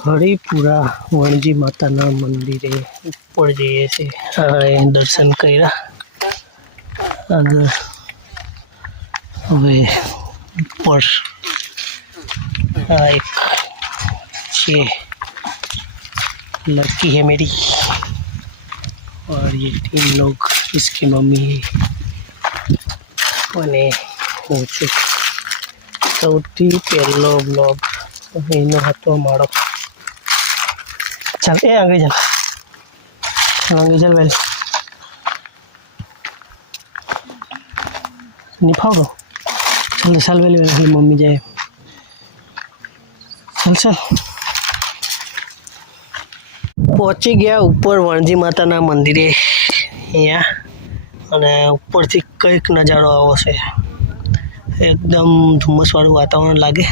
હરિપુરા વણજી માતાના મંદિરે ઉપર જઈએ છીએ હા દર્શન કર્યા આગળ હવે ઉપર આ એક છે लड़की है मेरी और ये तीन लोग इसकी मम्मी है અને હું છું સૌથી પહેલો બ્લોગ એનો હતો મારો ચાલ, એ આગે ચાલ વેલ. નિફાવ દો ચાલ ચાલ વેલી વેલી, મમ્મી જાય. ચાલ ચાલ. પહોંચી ગયા ઉપર વણજી માતાના મંદિરે. અહીંયા. અને ઉપરથી કંઈક નજારો આવો છે. એકદમ ધુમ્મસવાળું વાતાવરણ લાગે.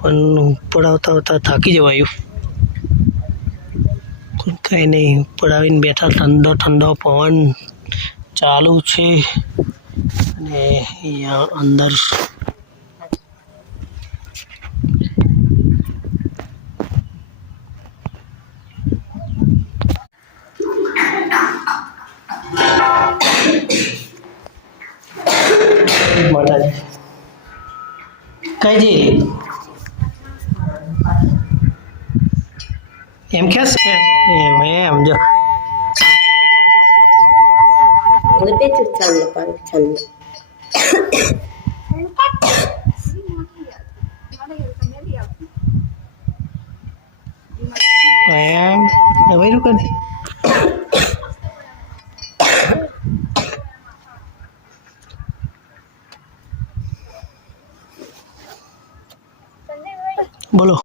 પણ ઉપર આવતા આવતા થાકી જવાયું. કંઈ નહીં ઉપર આવીને બેઠા, ઠંડો ઠંડો પવન ચાલુ છે. અને અહીંયા અંદર કઈ જી એમ કે એમ એમ જો. લપેટ ચાલ એમ હવે રૂકન બોલો.